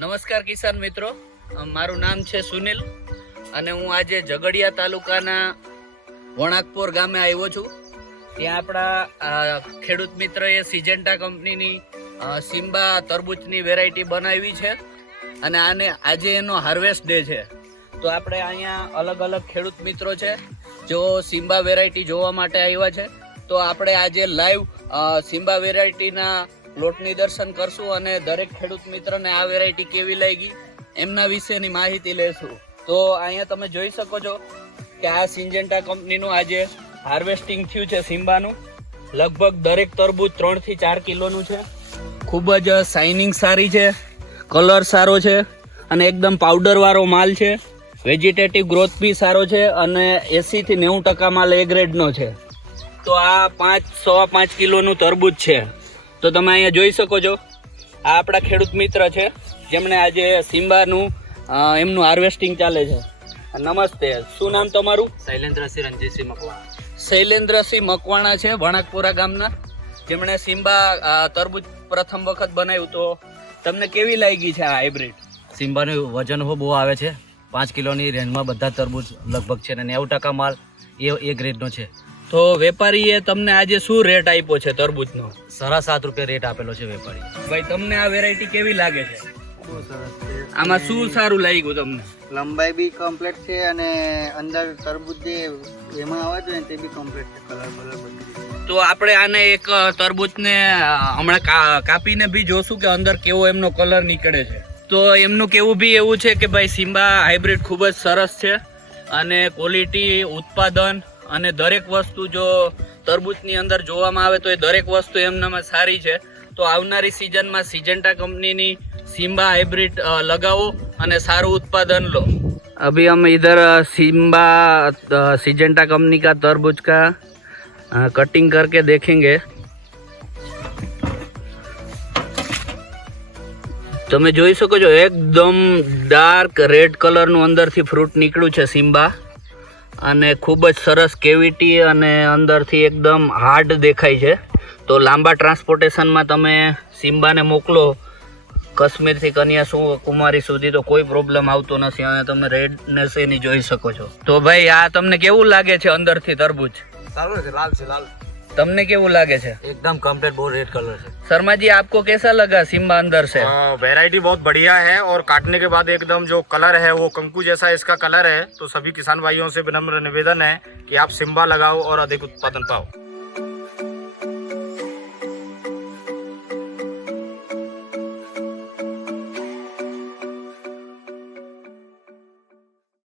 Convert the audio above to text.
નમસ્કાર કિસાન મિત્રો, મારું નામ છે સુનિલ અને હું આજે ઝઘડિયા તાલુકાના વણાકપોર ગામે આવ્યો છું. ત્યાં આપણા ખેડૂત મિત્રએ સિજેન્ટા કંપનીની સિમ્બા તરબૂચની વેરાયટી બનાવી છે અને આજે એનો હાર્વેસ્ટ ડે છે. તો આપણે અહીંયા અલગ અલગ ખેડૂત મિત્રો છે જો સિમ્બા વેરાયટી જોવા માટે આવ્યા છે. તો આપણે આજે લાઈવ સિમ્બા વેરાયટીના પ્લોટની દર્શન કરશું અને દરેક ખેડૂત મિત્રને આ વેરાયટી કેવી લાગી એમના વિશેની માહિતી લેશું. તો અહીંયા તમે જોઈ શકો છો કે આ સિજેન્ટા કંપનીનું આજે હાર્વેસ્ટિંગ થયું છે સિમ્બાનું. લગભગ દરેક તરબૂચ 3 થી 4 કિલોનું છે. ખૂબ જ શાઇનિંગ સારી છે, કલર સારો છે અને એકદમ પાવડરવાળો માલ છે. વેજીટેટિવ ગ્રોથ બી સારો છે અને 80 થી 90% માલ એ ગ્રેડનો છે. તો આ 5 કિલોનું તરબૂચ છે. તો તમે અહીંયા જોઈ શકો છો આ આપણા ખેડૂત મિત્ર છે જેમણે આજે સિમ્બાનું એમનું હાર્વેસ્ટિંગ ચાલે છે. નમસ્તે, શું નામ તમારું? શૈલેન્દ્રસિંહ રણજીતસિંહ મકવાણા. શૈલેન્દ્રસિંહ મકવાણા છે વણાકપોરા ગામના, જેમણે સિમ્બા તરબૂચ પ્રથમ વખત બનાવ્યું. તો તમને કેવી લાગી છે આ હાઇબ્રિડ? સિમ્બાનું વજન બહુ આવે છે. 5 કિલોની રેન્જમાં બધા તરબૂચ લગભગ છે અને 90% માલ એ ગ્રેડનો છે. તો વેપારીએ તમને આજે શું રેટ આપ્યો છે તરબૂચનો? ₹7.5 રેટ આપેલો છે વેપારી. ભાઈ, તમને આ વેરાયટી કેવી લાગે છે? આમાં શું સારું લાગ્યું તમને? લંબાઈ બી કમ્પ્લીટ છે અને અંદર તરબૂચ જે એમાં આવે છે ને તે બી કમ્પ્લીટ છે. કલર બધું. તો આપણે આને એક તરબૂચને હમણાં કાપીને બી જોશું કે અંદર કેવો એમનો કલર નીકળે છે. તો એમનું કેવું બી એવું છે કે ભાઈ સિમ્બા હાઇબ્રિડ ખૂબ જ સરસ છે અને ક્વોલિટી, ઉત્પાદન અને દરેક વસ્તુ જો તરબૂચની અંદર જોવામાં આવે તો એ દરેક વસ્તુ એમનામાં સારી છે. તો આવનારી સિઝનમાં સિજેન્ટા કંપનીની સિમ્બા હાइब्रिड लगाओ અને સારું उत्पादन लो. अभी हम इधर सिम्बा सिजेंटा कंपनी का तरबूज का कटिंग करके देखेंगे. તમે જોઈ શકો છો એકદમ ડાર્ક રેડ કલરનું અંદરથી ફ્રૂટ નીકળ્યું છે સિમ્બા અને ખૂબ જ સરસ કેવિટી અને અંદરથી એકદમ હાર્ડ દેખાય છે. તો લાંબા ટ્રાન્સપોર્ટેશનમાં તમે સિમ્બાને મોકલો કાશ્મીરથી કન્યાકુમારી સુધી તો કોઈ પ્રોબ્લેમ આવતો નથી અને તમે રેડનેસ એની જોઈ શકો છો. તો ભાઈ, આ તમને કેવું લાગે છે અંદરથી તરબૂચ? સારું છે, લાલ છે, લાલ. તમને કેવું લાગે છે? एकदम कम्प्लीट बहुत रेड कलर है. शर्मा जी, आपको कैसा लगा सिम्बा अंदर से? वैरायटी बहुत बढ़िया है और काटने के बाद एकदम जो कलर है वो कंकु जैसा इसका कलर है. तो सभी किसान भाइयों से विनम्र निवेदन है कि आप सिम्बा लगाओ और अधिक उत्पादन पाओ.